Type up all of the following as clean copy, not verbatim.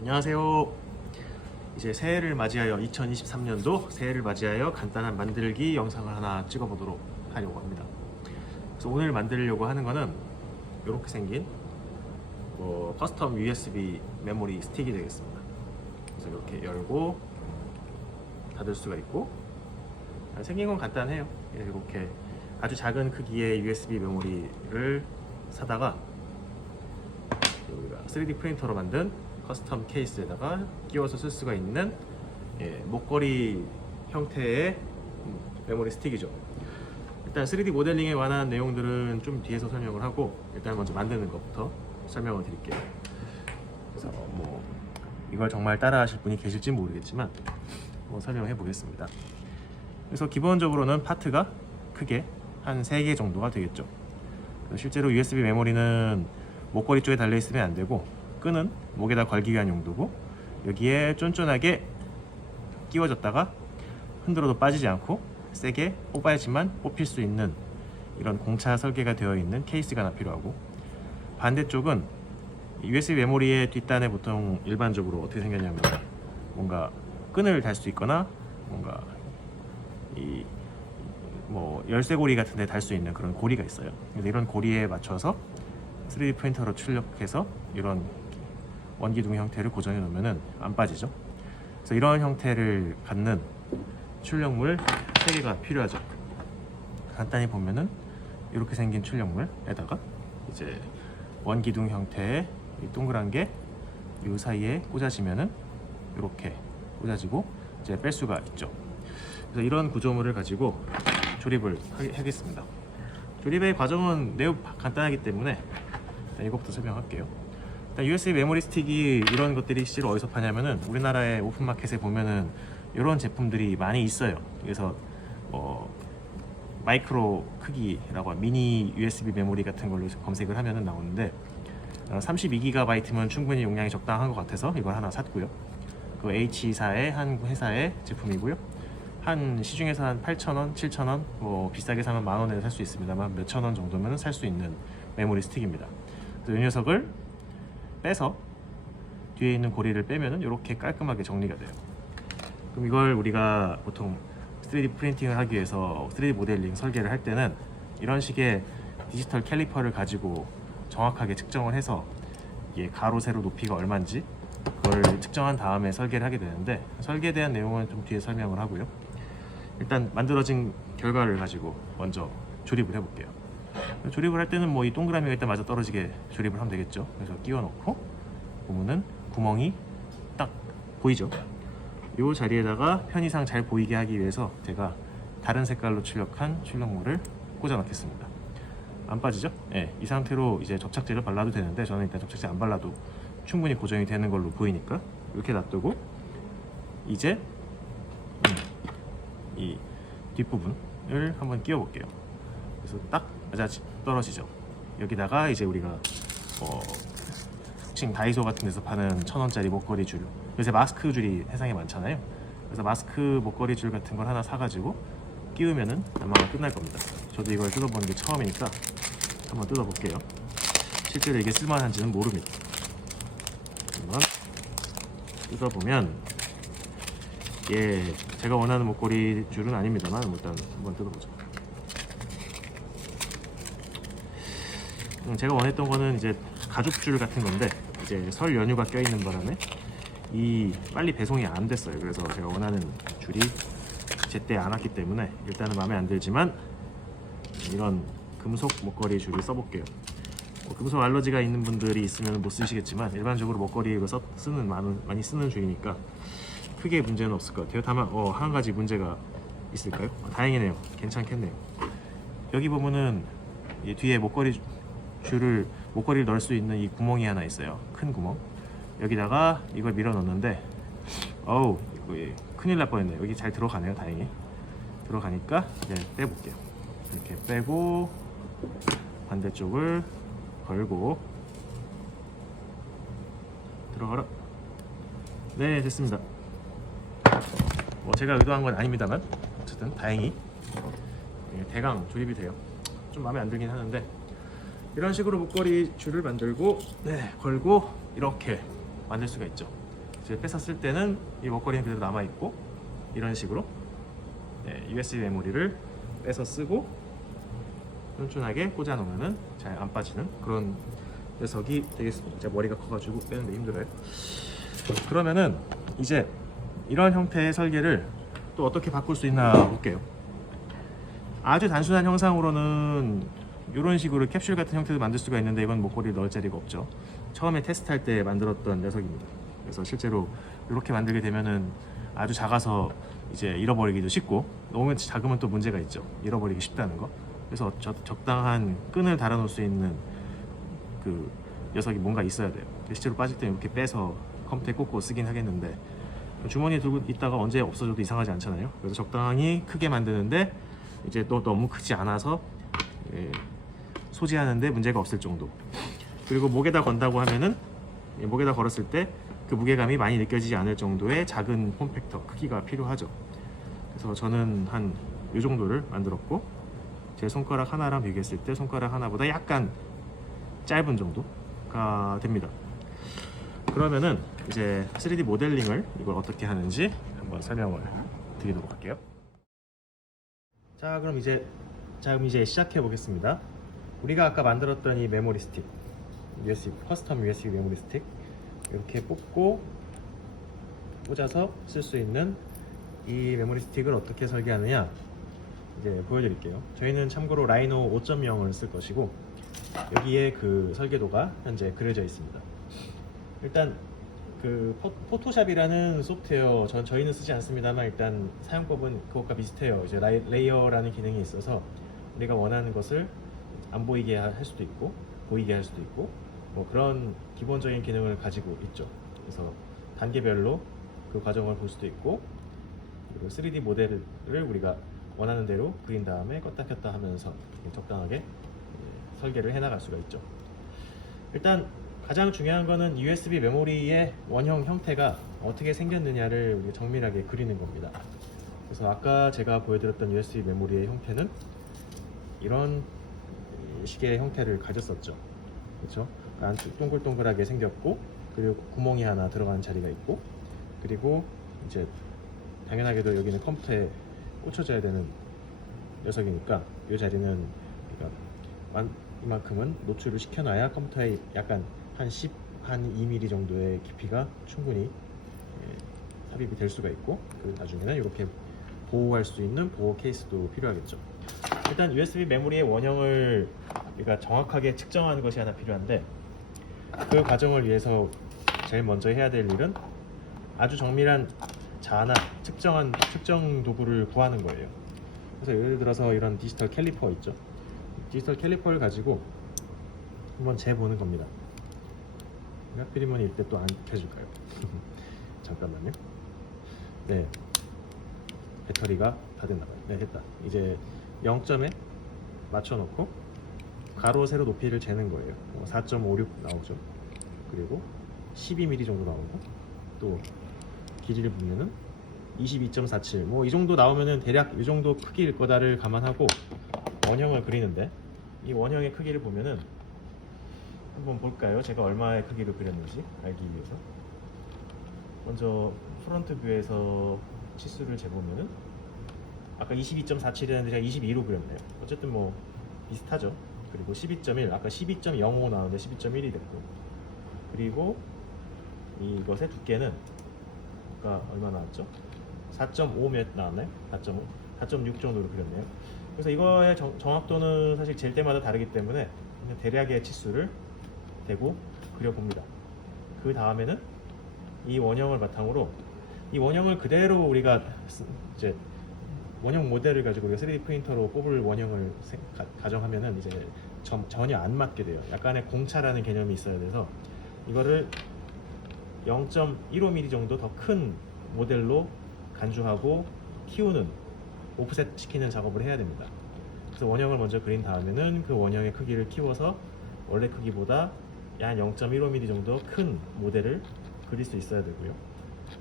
안녕하세요. 이제 새해를 맞이하여 2023년도 새해를 맞이하여 간단한 만들기 영상을 하나 찍어보도록 하려고 합니다. 그래서 오늘 만들려고 하는 거는 이렇게 생긴 커스텀 USB 메모리 스틱이 되겠습니다. 그래서 이렇게 열고 닫을 수가 있고, 생긴 건 간단해요. 이렇게 아주 작은 크기의 USB 메모리를 사다가 우리가 3D 프린터로 만든 커스텀 케이스에다가 끼워서 쓸 수가 있는 목걸이 형태의 메모리 스틱이죠. 일단 3D 모델링에 관한 내용들은 좀 뒤에서 설명을 하고, 일단 먼저 만드는 것부터 설명을 드릴게요. 그래서 이걸 정말 따라 하실 분이 계실지 모르겠지만 설명해 보겠습니다. 그래서 기본적으로는 파트가 크게 한 3개 정도가 되겠죠. 실제로 USB 메모리는 목걸이 쪽에 달려 있으면 안 되고, 끈은 목에다 걸기 위한 용도고, 여기에 쫀쫀하게 끼워졌다가 흔들어도 빠지지 않고 세게 뽑아야지만 뽑힐 수 있는 이런 공차 설계가 되어 있는 케이스가 하나 필요하고, 반대쪽은 USB 메모리의 뒷단에 보통 일반적으로 어떻게 생겼냐면 뭔가 끈을 달 수 있거나 뭔가 열쇠고리 같은 데 달 수 있는 그런 고리가 있어요. 그래서 이런 고리에 맞춰서 3D 프린터로 출력해서 이런 원기둥 형태를 고정해 놓으면 안 빠지죠. 그래서 이런 형태를 갖는 출력물 3개가 필요하죠. 간단히 보면은 이렇게 생긴 출력물에다가 이제 원기둥 형태의 동그란 게 이 사이에 꽂아지면은 이렇게 꽂아지고 이제 뺄 수가 있죠. 그래서 이런 구조물을 가지고 조립을 하겠습니다. 조립의 과정은 매우 간단하기 때문에 일단 이것부터 설명할게요. 일단 USB 메모리 스틱이 이런 것들이 실제로 어디서 파냐면은 우리나라의 오픈마켓에 보면은 이런 제품들이 많이 있어요. 그래서 마이크로 크기라고 미니 USB 메모리 같은 걸로 검색을 하면은 나오는데 32GB면 충분히 용량이 적당한 것 같아서 이걸 하나 샀고요. 그 H사의 한 회사의 제품이고요. 한 시중에서 한 8,000원, 7,000원, 비싸게 사면 만원에 살 수 있습니다만 몇천 원 정도면 살 수 있는 메모리 스틱입니다. 그래서 이 녀석을 빼서 뒤에 있는 고리를 빼면은 이렇게 깔끔하게 정리가 돼요. 그럼 이걸 우리가 보통 3D 프린팅을 하기 위해서 3D 모델링 설계를 할 때는 이런 식의 디지털 캘리퍼를 가지고 정확하게 측정을 해서 이게 가로 세로 높이가 얼마인지 그걸 측정한 다음에 설계를 하게 되는데, 설계에 대한 내용은 좀 뒤에 설명을 하고요. 일단 만들어진 결과를 가지고 먼저 조립을 해볼게요. 조립을 할 때는 이 동그라미가 일단 맞아 떨어지게 조립을 하면 되겠죠. 그래서 끼워 넣고 보면은 구멍이 딱 보이죠. 이 자리에다가 편의상 잘 보이게 하기 위해서 제가 다른 색깔로 출력한 출력물을 꽂아 넣겠습니다. 안 빠지죠? 네, 이 상태로 이제 접착제를 발라도 되는데 저는 일단 접착제 안 발라도 충분히 고정이 되는 걸로 보이니까 이렇게 놔두고, 이제 이 뒷부분을 한번 끼워 볼게요. 그래서 딱 맞아 떨어지죠. 여기다가 이제 우리가 특징 다이소 같은 데서 파는 1,000원짜리 목걸이 줄, 요새 마스크 줄이 세상에 많잖아요. 그래서 마스크 목걸이 줄 같은 걸 하나 사가지고 끼우면은 아마 끝날 겁니다. 저도 이걸 뜯어보는 게 처음이니까 한번 뜯어볼게요. 실제로 이게 쓸만한지는 모릅니다. 한번 뜯어보면 제가 원하는 목걸이 줄은 아닙니다만 일단 한번 뜯어보죠. 제가 원했던 거는 이제 가죽줄 같은 건데, 이제 설 연휴가 껴있는 바람에 빨리 배송이 안 됐어요. 그래서 제가 원하는 줄이 제때 안 왔기 때문에 일단은 마음에 안 들지만 이런 금속 목걸이 줄을 써볼게요. 금속 알러지가 있는 분들이 있으면 못 쓰시겠지만 일반적으로 목걸이로 많이 쓰는 줄이니까 크게 문제는 없을 것 같아요. 다만 한 가지 문제가 있을까요? 다행이네요. 괜찮겠네요. 여기 보면은 뒤에 목걸이를 넣을 수 있는 이 구멍이 하나 있어요. 큰 구멍. 여기다가 이걸 밀어 넣는데 이거 큰일 날 뻔했네요. 여기 잘 들어가네요. 다행히 들어가니까 이제 빼볼게요. 이렇게 빼고 반대쪽을 걸고 들어가라. 네, 됐습니다. 제가 의도한 건 아닙니다만 어쨌든 다행히 대강 조립이 돼요. 좀 마음에 안 들긴 하는데, 이런 식으로 목걸이 줄을 만들고 걸고 이렇게 만들 수가 있죠. 이제 빼서 쓸 때는 이 먹거리는 그대로 남아 있고 이런 식으로 USB 메모리를 빼서 쓰고 쫀쫀하게 꽂아 놓으면은 잘 안 빠지는 그런 녀석이 되겠습니다. 제가 머리가 커가지고 빼는데 힘들어요. 그러면은 이제 이런 형태의 설계를 또 어떻게 바꿀 수 있나 볼게요. 아주 단순한 형상으로는 이런 식으로 캡슐 같은 형태도 만들 수가 있는데 이건 목걸이를 넣을 자리가 없죠. 처음에 테스트할 때 만들었던 녀석입니다. 그래서 실제로 이렇게 만들게 되면은 아주 작아서 이제 잃어버리기도 쉽고 너무 작으면 또 문제가 있죠. 잃어버리기 쉽다는 거. 그래서 적당한 끈을 달아 놓을 수 있는 그 녀석이 뭔가 있어야 돼요. 실제로 빠질 때 이렇게 빼서 컴퓨터에 꽂고 쓰긴 하겠는데 주머니에 들고 있다가 언제 없어져도 이상하지 않잖아요. 그래서 적당히 크게 만드는데 이제 또 너무 크지 않아서 소지하는데 문제가 없을 정도. 그리고 목에다 건다고 하면은 목에다 걸었을 때 그 무게감이 많이 느껴지지 않을 정도의 작은 폼팩터 크기가 필요하죠. 그래서 저는 한 이 정도를 만들었고 제 손가락 하나랑 비교했을 때 손가락 하나보다 약간 짧은 정도가 됩니다. 그러면은 이제 3D 모델링을 이걸 어떻게 하는지 한번 설명을 드리도록 할게요. 자, 그럼 이제 시작해 보겠습니다. 우리가 아까 만들었던 이 메모리 스틱, USB 커스텀 USB 메모리 스틱 이렇게 꽂아서 쓸 수 있는 이 메모리 스틱을 어떻게 설계하느냐 이제 보여드릴게요. 저희는 참고로 라이노 5.0을 쓸 것이고 여기에 그 설계도가 현재 그려져 있습니다. 일단 그 포토샵이라는 소프트웨어 저희는 쓰지 않습니다만 일단 사용법은 그것과 비슷해요. 이제 레이어라는 기능이 있어서 우리가 원하는 것을 안 보이게 할 수도 있고 보이게 할 수도 있고 뭐 그런 기본적인 기능을 가지고 있죠. 그래서 단계별로 그 과정을 볼 수도 있고 그리고 3D 모델을 우리가 원하는 대로 그린 다음에 껐다 켰다 하면서 적당하게 설계를 해나갈 수가 있죠. 일단 가장 중요한 거는 USB 메모리의 원형 형태가 어떻게 생겼느냐를 우리 정밀하게 그리는 겁니다. 그래서 아까 제가 보여드렸던 USB 메모리의 형태는 이런 식의 형태를 가졌었죠. 그렇죠? 안쪽 동글동글하게 생겼고 그리고 구멍이 하나 들어가는 자리가 있고 그리고 이제 당연하게도 여기는 컴퓨터에 꽂혀져야 되는 녀석이니까 이 자리는 이만큼은 노출을 시켜놔야 컴퓨터에 약간 한 2mm 정도의 깊이가 충분히 삽입이 될 수가 있고 그 나중에는 이렇게 보호할 수 있는 보호 케이스도 필요하겠죠. 일단 USB 메모리의 원형을 우리가 정확하게 측정하는 것이 하나 필요한데 그 과정을 위해서 제일 먼저 해야 될 일은 아주 정밀한 자나 측정 도구를 구하는 거예요. 그래서 예를 들어서 이런 디지털 캘리퍼 있죠. 디지털 캘리퍼를 가지고 한번 재보는 겁니다. 하필이면 이때 또 안 켜줄까요? 잠깐만요. 네, 배터리가 다 됐나봐요. 네, 됐다. 이제 0점에 맞춰놓고 가로 세로 높이를 재는 거예요. 4.56 나오죠. 그리고 12mm 정도 나오고 또 길이를 보면은 22.47 뭐 이 정도 나오면은 대략 이 정도 크기일 거다를 감안하고 원형을 그리는데 이 원형의 크기를 보면은 한번 볼까요? 제가 얼마의 크기로 그렸는지 알기 위해서 먼저 프론트 뷰에서 치수를 재보면은 아까 22.47이었는데 제가 22로 그렸네요. 어쨌든 뭐 비슷하죠. 그리고 12.1 아까 12.05 나오는데 12.1이 됐고 그리고 이것의 두께는 아까 얼마 나왔죠? 4.5 몇 나왔나요? 4.5? 4.6 정도로 그렸네요. 그래서 이거의 정확도는 사실 잴 때마다 다르기 때문에 그냥 대략의 치수를 대고 그려봅니다. 그 다음에는 이 원형을 바탕으로 이 원형을 그대로 우리가 이제 원형 모델을 가지고 우리가 3D 프린터로 뽑을 원형을 가정하면은 이제 전혀 안 맞게 돼요. 약간의 공차라는 개념이 있어야 돼서 이거를 0.15mm 정도 더 큰 모델로 간주하고 키우는 오프셋 시키는 작업을 해야 됩니다. 그래서 원형을 먼저 그린 다음에는 그 원형의 크기를 키워서 원래 크기보다 약 0.15mm 정도 큰 모델을 그릴 수 있어야 되고요.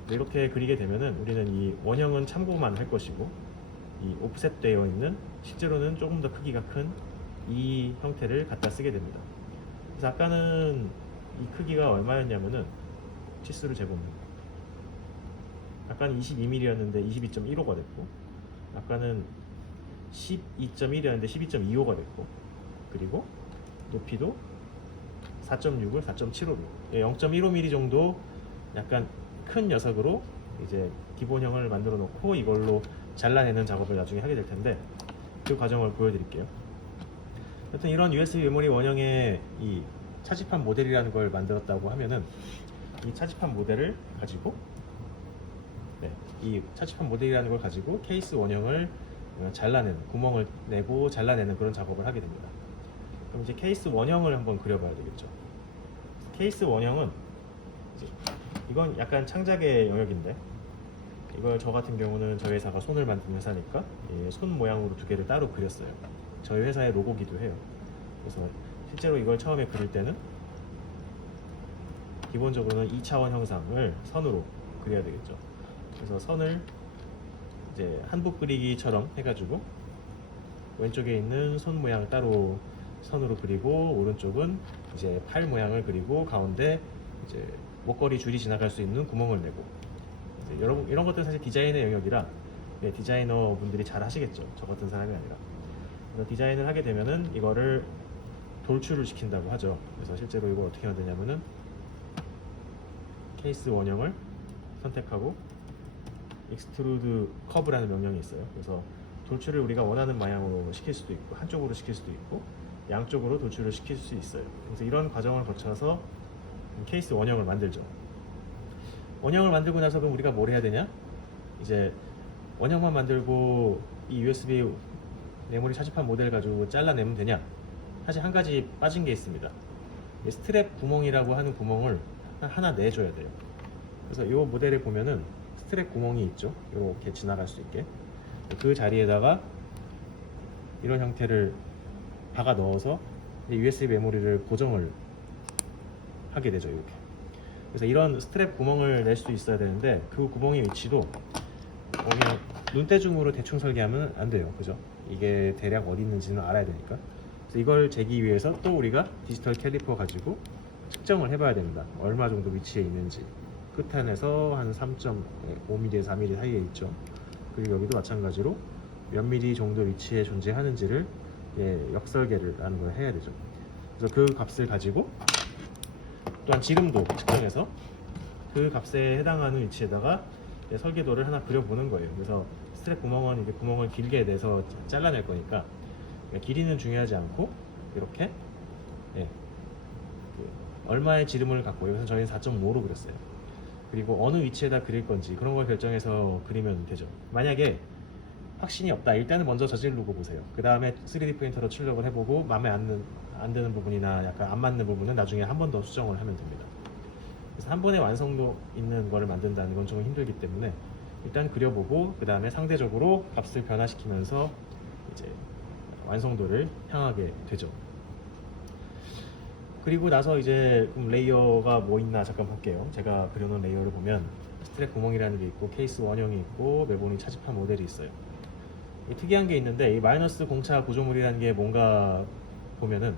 이렇게 그리게 되면은 우리는 이 원형은 참고만 할 것이고 이 오프셋 되어 있는 실제로는 조금 더 크기가 큰 이 형태를 갖다 쓰게 됩니다. 그래서 아까는 이 크기가 얼마였냐면은 치수를 재보면 아까는 22mm였는데 22.15가 됐고, 아까는 12.1이었는데 12.25가 됐고, 그리고 높이도 4.6을 4.75mm, 0.15mm 정도 약간 큰 녀석으로 이제 기본형을 만들어 놓고 이걸로 잘라내는 작업을 나중에 하게 될 텐데, 그 과정을 보여드릴게요. 하여튼 이런 USB 메모리 원형의 이 차지판 모델이라는 걸 만들었다고 하면은, 이 차지판 모델을 가지고, 이 차지판 모델이라는 걸 가지고 케이스 원형을 잘라내는, 구멍을 내고 잘라내는 그런 작업을 하게 됩니다. 그럼 이제 케이스 원형을 한번 그려봐야 되겠죠. 케이스 원형은 이건 약간 창작의 영역인데, 이걸 저 같은 경우는 저희 회사가 손을 만드는 회사니까 손 모양으로 두 개를 따로 그렸어요. 저희 회사의 로고기도 해요. 그래서 실제로 이걸 처음에 그릴 때는 기본적으로는 2차원 형상을 선으로 그려야 되겠죠. 그래서 선을 이제 한복 그리기처럼 해가지고 왼쪽에 있는 손 모양을 따로 선으로 그리고, 오른쪽은 이제 팔 모양을 그리고, 가운데 이제 목걸이 줄이 지나갈 수 있는 구멍을 내고, 이제 이런 것들은 사실 디자인의 영역이라 디자이너 분들이 잘 하시겠죠. 저 같은 사람이 아니라. 그래서 디자인을 하게 되면은 이거를 돌출을 시킨다고 하죠. 그래서 실제로 이걸 어떻게 만드냐면은 케이스 원형을 선택하고 익스트루드 커브라는 명령이 있어요. 그래서 돌출을 우리가 원하는 방향으로 시킬 수도 있고, 한쪽으로 시킬 수도 있고, 양쪽으로 돌출을 시킬 수 있어요. 그래서 이런 과정을 거쳐서 케이스 원형을 만들죠. 원형을 만들고 나서 그럼 우리가 뭘 해야 되냐? 이제 원형만 만들고 이 USB 메모리 차지판 모델 가지고 잘라내면 되냐? 사실 한 가지 빠진 게 있습니다. 스트랩 구멍이라고 하는 구멍을 하나 내줘야 돼요. 그래서 이 모델에 보면은 스트랩 구멍이 있죠. 이렇게 지나갈 수 있게. 그 자리에다가 이런 형태를 박아 넣어서 USB 메모리를 고정을 하게 되죠. 이렇게. 그래서 이런 스트랩 구멍을 낼 수 있어야 되는데, 그 구멍의 위치도 그냥 눈대중으로 대충 설계하면 안 돼요. 그죠? 이게 대략 어디 있는지는 알아야 되니까. 그래서 이걸 재기 위해서 또 우리가 디지털 캘리퍼 가지고 측정을 해봐야 됩니다. 얼마 정도 위치에 있는지. 끝판에서 한 3.5mm에서 4mm 사이에 있죠. 그리고 여기도 마찬가지로 몇 mm 정도 위치에 존재하는지를 역설계를 하는 걸 해야 되죠. 그래서 그 값을 가지고 또한 지름도 측정해서 그 값에 해당하는 위치에다가 설계도를 하나 그려보는 거예요. 그래서 스트랩 구멍은 이게 구멍을 길게 내서 잘라낼 거니까 길이는 중요하지 않고 이렇게 얼마의 지름을 갖고, 여기서 저희는 4.5로 그렸어요. 그리고 어느 위치에다 그릴 건지 그런 걸 결정해서 그리면 되죠. 만약에 확신이 없다, 일단은 먼저 저지르고 보세요. 그 다음에 3D 프린터로 출력을 해보고 마음에 안 드는 부분이나 약간 안 맞는 부분은 나중에 한 번 더 수정을 하면 됩니다. 그래서 한 번에 완성도 있는 거를 만든다는 건 좀 힘들기 때문에 일단 그려보고 그 다음에 상대적으로 값을 변화시키면서 이제 완성도를 향하게 되죠. 그리고 나서 이제 레이어가 뭐 있나 잠깐 볼게요. 제가 그려놓은 레이어를 보면 스트랩 구멍이라는 게 있고, 케이스 원형이 있고, 메모리 차지판 모델이 있어요. 특이한 게 있는데, 이 마이너스 공차 구조물이라는 게 뭔가 보면은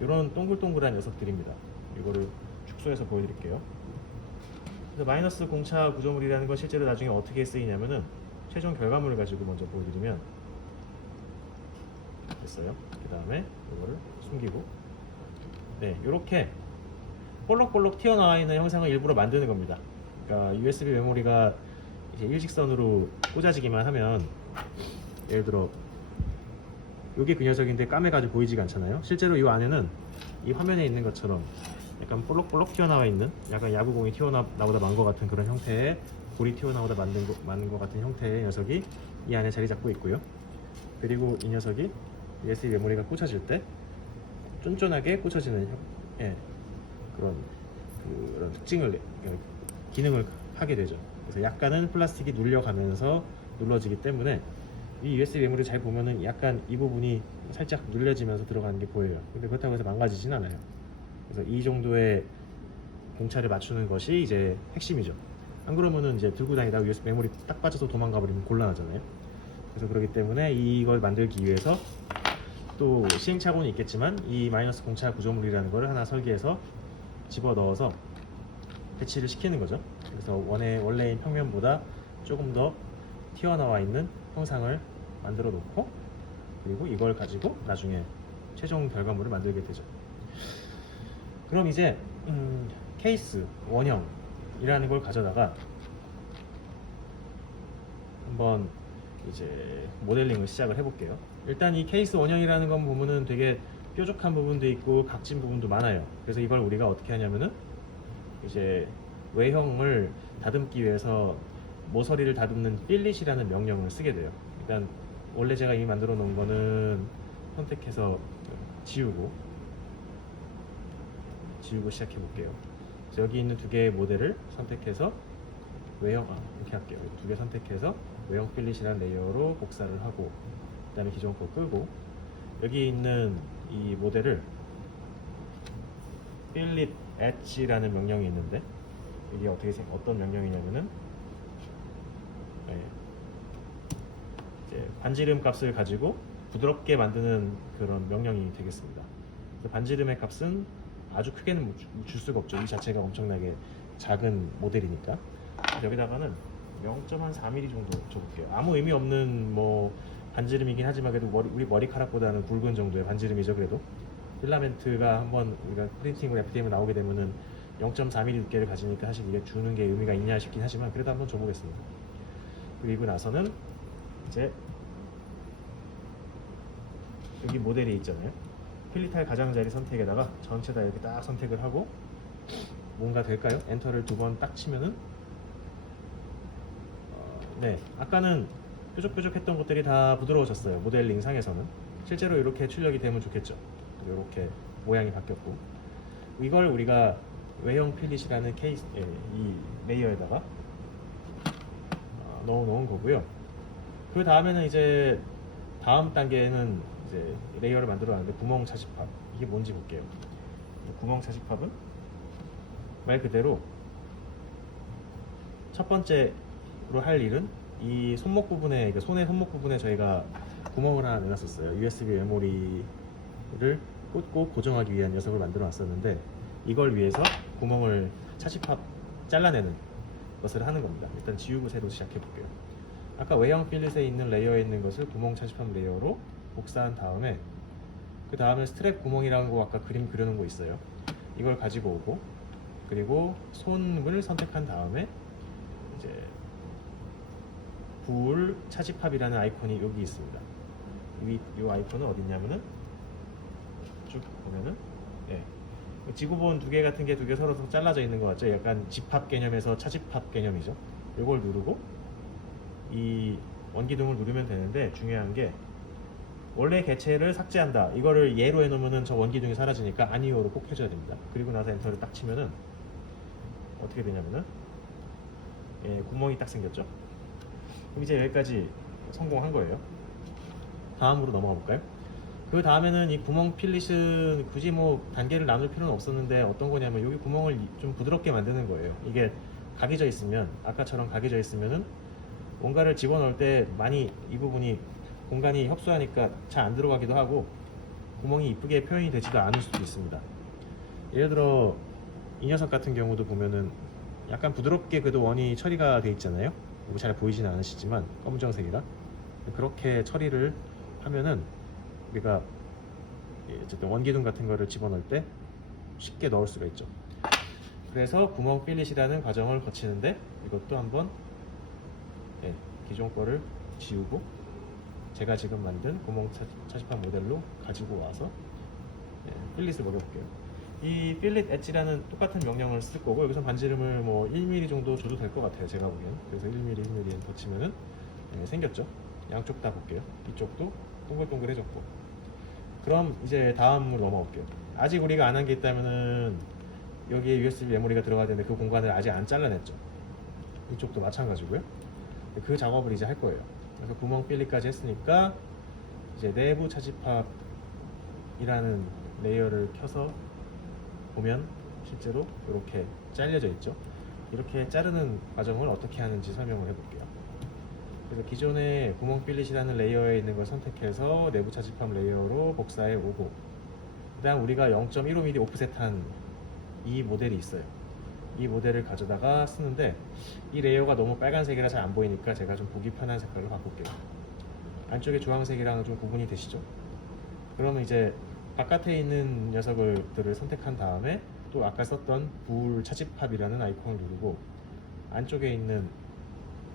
이런 동글동글한 녀석들입니다. 이거를 축소해서 보여드릴게요. 그래서 마이너스 공차 구조물이라는 건 실제로 나중에 어떻게 쓰이냐면은, 최종 결과물을 가지고 먼저 보여드리면 됐어요. 그 다음에 이거를 숨기고, 이렇게 볼록볼록 튀어나와 있는 형상을 일부러 만드는 겁니다. 그러니까 USB 메모리가 이제 일직선으로 꽂아지기만 하면, 예를 들어 이게 그 녀석인데 까매가지고 보이지가 않잖아요. 실제로 이 안에는 이 화면에 있는 것처럼 약간 볼록볼록 튀어나와 있는, 약간 야구공이 튀어나오다 만 것 같은 그런 형태의, 볼이 튀어나오다 만든 것 같은 형태의 녀석이 이 안에 자리 잡고 있고요. 그리고 이 녀석이 USB 메모리가 꽂혀질 때 쫀쫀하게 꽂혀지는 그런 특징을, 기능을 하게 되죠. 그래서 약간은 플라스틱이 눌려가면서 눌러지기 때문에 이 USB 메모리 잘 보면은 약간 이 부분이 살짝 눌려지면서 들어가는 게 보여요. 근데 그렇다고 해서 망가지진 않아요. 그래서 이 정도의 공차를 맞추는 것이 이제 핵심이죠. 안 그러면은 이제 들고 다니다가 USB 메모리 딱 빠져서 도망가 버리면 곤란하잖아요. 그래서 그렇기 때문에 이걸 만들기 위해서 또 시행착오는 있겠지만 이 마이너스 공차 구조물이라는 걸 하나 설계해서 집어 넣어서 배치를 시키는 거죠. 그래서 원래인 평면보다 조금 더 튀어나와 있는 형상을 만들어 놓고, 그리고 이걸 가지고 나중에 최종 결과물을 만들게 되죠. 그럼 이제 케이스 원형이라는 걸 가져다가 한번 이제 모델링을 시작을 해볼게요. 일단 이 케이스 원형이라는 건 보면은 되게 뾰족한 부분도 있고 각진 부분도 많아요. 그래서 이걸 우리가 어떻게 하냐면은 이제 외형을 다듬기 위해서 모서리를 다듬는 필릿이라는 명령을 쓰게 돼요. 일단 원래 제가 이미 만들어 놓은 거는 선택해서 지우고 시작해 볼게요. 여기 있는 두 개의 모델을 선택해서 외형 이렇게 할게요. 두 개 선택해서 외형 필릿이라는 레이어로 복사를 하고, 그 다음에 기존 거 끄고, 여기 있는 이 모델을 필릿 엣지라는 명령이 있는데, 이게 어떤 명령이냐면은 이제 반지름 값을 가지고 부드럽게 만드는 그런 명령이 되겠습니다. 그래서 반지름의 값은 아주 크게는 줄 수가 없죠. 이 자체가 엄청나게 작은 모델이니까. 여기다가는 0.4mm 정도 줘볼게요. 아무 의미 없는 뭐 반지름이긴 하지만 그래도 우리 머리카락보다는 굵은 정도의 반지름이죠. 그래도 필라멘트가 한번 우리가 프린팅으로 FDM에 나오게 되면은 0.4mm 두께를 가지니까 사실 이게 주는 게 의미가 있냐 싶긴 하지만 그래도 한번 줘보겠습니다. 그리고 나서는 이제 여기 모델이 있잖아요. 필릿할 가장자리 선택에다가 전체 다 이렇게 딱 선택을 하고, 뭔가 될까요? 엔터를 두 번 딱 치면은 네, 아까는 뾰족뾰족했던 것들이 다 부드러워졌어요. 모델링 상에서는 실제로 이렇게 출력이 되면 좋겠죠. 이렇게 모양이 바뀌었고, 이걸 우리가 외형 필릿이라는 케이스 이 레이어에다가 넣어 놓은 거고요. 그 다음에는 이제 다음 단계는 이제 레이어를 만들어 놨는데 구멍 차집합, 이게 뭔지 볼게요. 구멍 차집합은 말 그대로 첫 번째로 할 일은 이 손목 부분에, 그러니까 손의 손목 부분에 저희가 구멍을 하나 내놨었어요. USB 메모리를 꽂고 고정하기 위한 녀석을 만들어 놨었는데, 이걸 위해서 구멍을 차집합 잘라내는 것을 하는 겁니다. 일단 지우고 새로 시작해 볼게요. 아까 외형 필릿에 있는 레이어에 있는 것을 구멍 차집합 레이어로 복사한 다음에, 그 다음에 스트랩 구멍이라는 거 아까 그림 그려놓은 거 있어요. 이걸 가지고 오고, 그리고 손을 선택한 다음에 이제 굴 차집합이라는 아이콘이 여기 있습니다. 이 아이콘은 어디 있냐면은 쭉 보면은 지구본 두 개 같은 게 두 개 서로 잘라져 있는 것 같죠? 약간 집합 개념에서 차집합 개념이죠. 이걸 누르고 이 원기둥을 누르면 되는데, 중요한 게 원래 개체를 삭제한다, 이거를 예로 해놓으면은 저 원기둥이 사라지니까 아니오로 꼭 해줘야 됩니다. 그리고 나서 엔터를 딱 치면은 어떻게 되냐면은 구멍이 딱 생겼죠. 그럼 이제 여기까지 성공한 거예요. 다음으로 넘어가 볼까요? 그 다음에는 이 구멍 필릿은 굳이 뭐 단계를 나눌 필요는 없었는데, 어떤 거냐면 여기 구멍을 좀 부드럽게 만드는 거예요. 이게 각이져 있으면, 아까처럼 각이져 있으면은 뭔가를 집어넣을 때 많이 이 부분이 공간이 협소하니까 잘 안 들어가기도 하고 구멍이 이쁘게 표현이 되지도 않을 수도 있습니다. 예를 들어 이 녀석 같은 경우도 보면은 약간 부드럽게 그래도 원이 처리가 돼 있잖아요. 잘 보이지는 않으시지만 검정색이라 그렇게 처리를 하면은 우리가 어쨌든 원기둥 같은 거를 집어넣을 때 쉽게 넣을 수가 있죠. 그래서 구멍 필릿이라는 과정을 거치는데, 이것도 한번 기존 거를 지우고 제가 지금 만든 구멍 차집합 모델로 가지고 와서 필릿을 먹여볼게요. 이 필릿 엣지라는 똑같은 명령을 쓸 거고, 여기서 반지름을 뭐 1mm 정도 줘도 될 것 같아요, 제가 보기엔. 그래서 1mm, 1mm 엔터 치면은 생겼죠. 양쪽 다 볼게요. 이쪽도 동글동글해졌고. 그럼 이제 다음으로 넘어갈게요. 아직 우리가 안 한 게 있다면은 여기에 USB 메모리가 들어가야 되는데 그 공간을 아직 안 잘라냈죠. 이쪽도 마찬가지고요. 그 작업을 이제 할 거예요. 그래서 구멍 필릿까지 했으니까 이제 내부 차집합이라는 레이어를 켜서 보면 실제로 이렇게 잘려져 있죠. 이렇게 자르는 과정을 어떻게 하는지 설명을 해볼게요. 그래서 기존에 구멍 필릿이라는 레이어에 있는 걸 선택해서 내부 차집합 레이어로 복사해 오고, 그 다음 우리가 0.15mm 오프셋한 이 모델이 있어요. 이 모델을 가져다가 쓰는데 이 레이어가 너무 빨간색이라 잘 안 보이니까 제가 좀 보기 편한 색깔로 바꿀게요. 안쪽에 주황색이랑 좀 구분이 되시죠? 그러면 이제 바깥에 있는 녀석들을 선택한 다음에 또 아까 썼던 불 차집합이라는 아이콘을 누르고 안쪽에 있는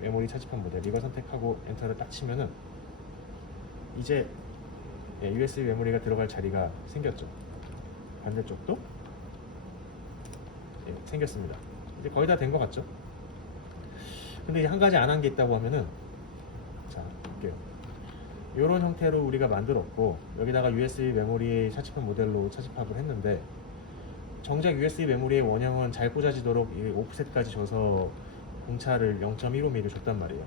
메모리 차집합 모델 이걸 선택하고 엔터를 딱 치면은 이제 USB 메모리가 들어갈 자리가 생겼죠. 반대쪽도 생겼습니다. 이제 거의 다 된 것 같죠? 근데 한 가지 안 한 게 있다고 하면은 자 볼게요. 이런 형태로 우리가 만들었고 여기다가 USB 메모리 차집합 모델로 차집합을 했는데 정작 USB 메모리의 원형은 잘 꽂아지도록 이 오프셋까지 줘서 공차를 0.15mm 줬단 말이에요.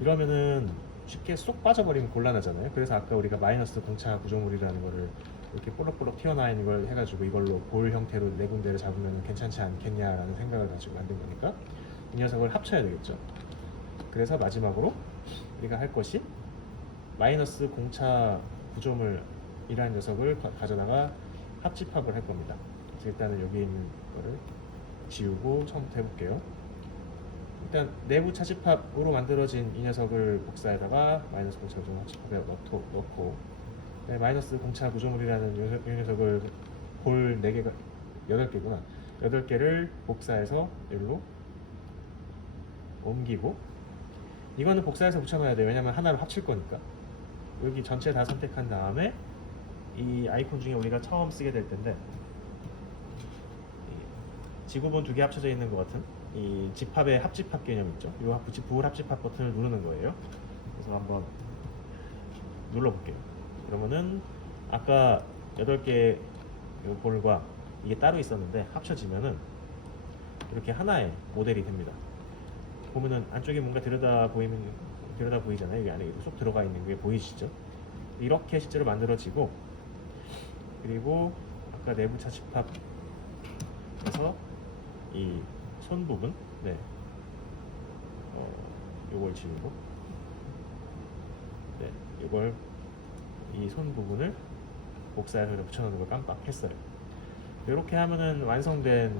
이러면은 쉽게 쏙 빠져버리면 곤란하잖아요. 그래서 아까 우리가 마이너스 공차 구조물이라는 거를 이렇게 볼록볼록 튀어나와 있는 걸 해가지고 이걸로 볼 형태로 네 군데를 잡으면 괜찮지 않겠냐라는 생각을 가지고 만든 거니까 이 녀석을 합쳐야 되겠죠. 그래서 마지막으로 우리가 할 것이 마이너스 공차 구조물이라는 녀석을 가져다가 합집합을 할 겁니다. 그래서 일단은 여기 있는 거를 지우고 처음부터 해볼게요. 일단 내부 차집합으로 만들어진 이 녀석을 복사에다가 마이너스 공차 구조물 합집합에 넣고 네, 마이너스 공차 구조물이라는 이 녀석을 볼 4개가 8개구나 8개를 복사해서 여기로 옮기고 이거는 복사해서 붙여놔야 돼요. 왜냐면 하나를 합칠 거니까 여기 전체 다 선택한 다음에 이 아이콘 중에 우리가 처음 쓰게 될 텐데 지구본 2개 합쳐져 있는 것 같은 이 집합의 합집합 개념 있죠. 이 부울 합집합 버튼을 누르는 거예요. 그래서 한번 눌러볼게요. 그러면은 아까 8개 볼과 이게 따로 있었는데 합쳐지면은 이렇게 하나의 모델이 됩니다. 보면은 안쪽에 뭔가 들여다 보이잖아요. 여기 안에 쏙 들어가 있는 게 보이시죠? 이렇게 실제로 만들어지고 그리고 아까 내부 차집합에서 이 손 부분 요걸 지우고 이걸 이 손 부분을 복사해서 붙여놓는 걸 깜빡했어요. 이렇게 하면은 완성된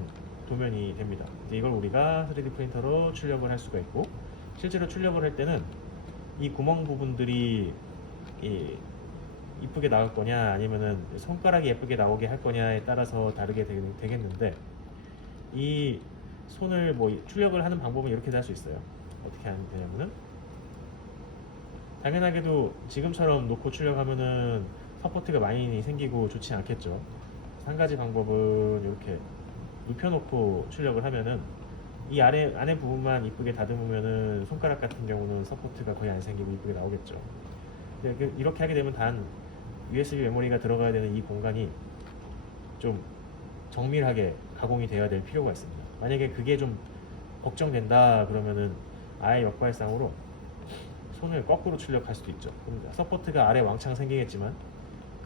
도면이 됩니다. 이걸 우리가 3D 프린터로 출력을 할 수가 있고 실제로 출력을 할 때는 이 구멍 부분들이 이쁘게 나올 거냐 아니면은 손가락이 예쁘게 나오게 할 거냐에 따라서 다르게 되겠는데 이 손을 출력을 하는 방법은 이렇게 할 수 있어요. 어떻게 하면 되냐면은 당연하게도 지금처럼 놓고 출력하면은 서포트가 많이 생기고 좋지 않겠죠. 한 가지 방법은 이렇게 눕혀놓고 출력을 하면은 이 안에 부분만 이쁘게 다듬으면은 손가락 같은 경우는 서포트가 거의 안 생기고 이쁘게 나오겠죠. 이렇게 하게 되면 단 USB 메모리가 들어가야 되는 이 공간이 좀 정밀하게 가공이 되어야 될 필요가 있습니다. 만약에 그게 좀 걱정된다 그러면은 아예 역발상으로 손을 거꾸로 출력할 수도 있죠. 그럼 서포트가 아래 왕창 생기겠지만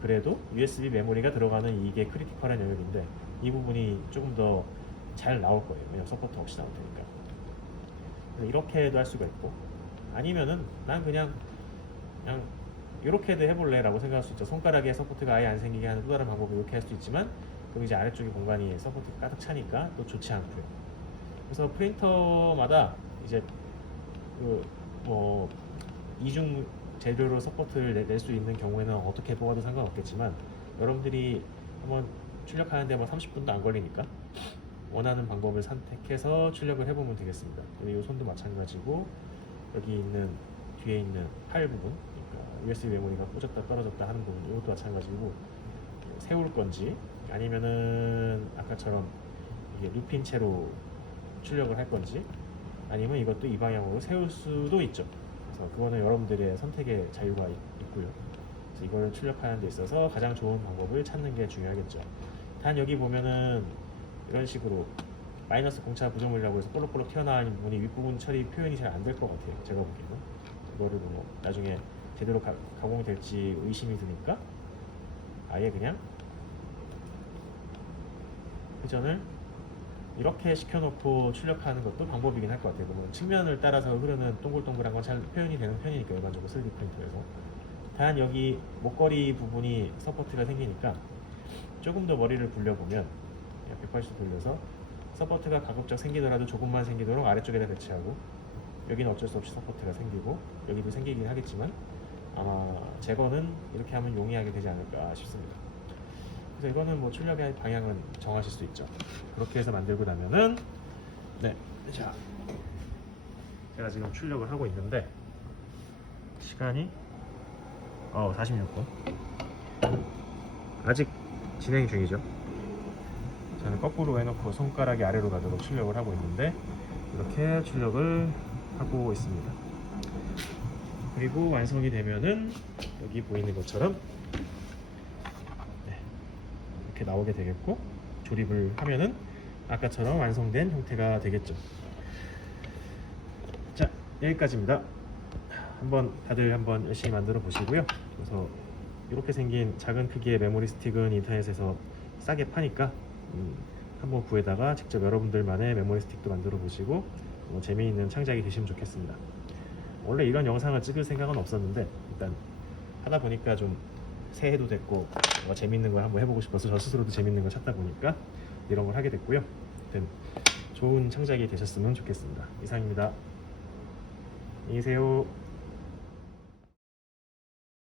그래도 USB 메모리가 들어가는 이게 크리티컬한 영역인데 이 부분이 조금 더 잘 나올 거예요. 왜냐면 서포트 없이 나올 테니까. 이렇게도 할 수가 있고 아니면은 난 그냥 이렇게도 해볼래 라고 생각할 수 있죠. 손가락에 서포트가 아예 안 생기게 하는 또 다른 방법은 이렇게 할 수도 있지만 그럼 이제 아래쪽에 공간이 서포트가 가득 차니까 또 좋지 않고요. 그래서 프린터마다 이제 이중 재료로 서포트를 낼 수 있는 경우에는 어떻게 뽑아도 상관없겠지만 여러분들이 한번 출력하는데 30분도 안 걸리니까 원하는 방법을 선택해서 출력을 해보면 되겠습니다. 이 손도 마찬가지고 여기 있는 뒤에 있는 팔 부분 그러니까 USB 메모리가 꽂았다 떨어졌다 하는 부분 이것도 마찬가지고 세울 건지 아니면은 아까처럼 이게 눕힌 채로 출력을 할 건지 아니면 이것도 이 방향으로 세울 수도 있죠. 그래서 그거는 여러분들의 선택의 자유가 있고요. 그래서 이거를 출력하는 데 있어서 가장 좋은 방법을 찾는 게 중요하겠죠. 단 여기 보면은 이런 식으로 마이너스 공차 구조물이라고 해서 볼록볼록 튀어나온 부분이 윗부분 처리 표현이 잘 안 될 것 같아요. 제가 보기에는 이거를 나중에 제대로 가공이 될지 의심이 드니까 아예 그냥 회전을 이렇게 시켜놓고 출력하는 것도 방법이긴 할 것 같아요. 측면을 따라서 흐르는 동글동글한 건 잘 표현이 되는 편이니까 일반적으로 3D 프린터에서 단 여기 목걸이 부분이 서포트가 생기니까 조금 더 머리를 굴려보면 180도 돌려서 서포트가 가급적 생기더라도 조금만 생기도록 아래쪽에다 배치하고, 여기는 어쩔 수 없이 서포트가 생기고 여기도 생기긴 하겠지만 아마 제거는 이렇게 하면 용이하게 되지 않을까 싶습니다. 그래서 이거는 뭐 출력의 방향은 정하실 수 있죠. 그렇게 해서 만들고 나면은, 네, 자, 제가 지금 출력을 하고 있는데 시간이 46분. 아직 진행 중이죠. 저는 거꾸로 해놓고 손가락이 아래로 가도록 출력을 하고 있는데 이렇게 출력을 하고 있습니다. 그리고 완성이 되면은 여기 보이는 것처럼, 네, 이렇게 나오게 되겠고, 조립을 하면은 아까처럼 완성된 형태가 되겠죠. 자, 여기까지입니다. 다들 한번 열심히 만들어 보시고요. 그래서 이렇게 생긴 작은 크기의 메모리 스틱은 인터넷에서 싸게 파니까 한번 구해다가 직접 여러분들만의 메모리 스틱도 만들어 보시고 재미있는 창작이 되시면 좋겠습니다. 원래 이런 영상을 찍을 생각은 없었는데 일단 하다 보니까 좀 새해도 됐고 재밌는 걸 한번 해보고 싶어서 저 스스로도 재밌는 걸 찾다 보니까 이런 걸 하게 됐고요. 아무튼 좋은 창작이 되셨으면 좋겠습니다. 이상입니다. 안녕히 계세요.